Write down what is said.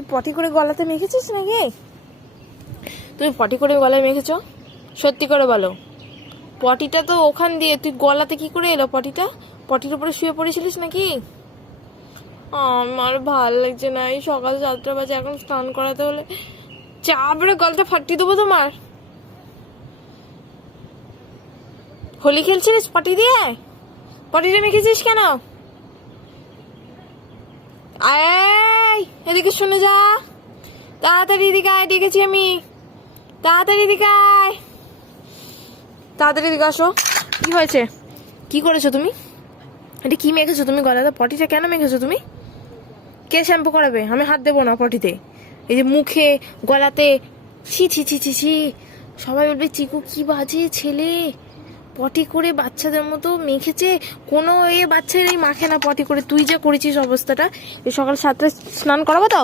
তুই পটি করে গলাতে মেখেছিস নাকি? তুমি পটি করে গলায় মেখেছো? সত্যি করে বলো। পটিটা তো ওখান দিয়ে, তুই গলাতে কি করে এলো পটিটা? পটির উপরে শুয়ে পড়েছিলিস নাকি? আমার ভাল লাগছে না, এই সকাল 7টা বাজে, এখন স্নান করাতে হলে চাপড়ে গলাটা ফাটিয়ে দেবো তোমার। হোলি খেলছিলিস পটি দিয়ে? পটিটা মেখেছিস কেন? আয় এদিকে শুনে যা, তাড়াতাড়ি এদিকে আয়, ডেকেছি আমি। তাড়াতাড়ি এদিকে আয়, তাড়াতাড়ি এদিকে আসো। কি হয়েছে? কি করেছো তুমি? এটা কি মেখেছো তুমি গলাতে? পটিটা কেন মেখেছো তুমি? কে শ্যাম্পু করাবে? আমি হাত দেবো না পটিতে। এই যে মুখে, গলাতে, ছি ছি ছি ছি ছি। সবাই বলবে চিকু কি বাজে ছেলে, পটি করে বাচ্চাদের মতো মেখেছে। কোনো বাচ্চারাই মাখে না পটি করে। তুই যা করেছিস অবস্থাটা, এই সকাল 7টায় স্নান করাবো তো?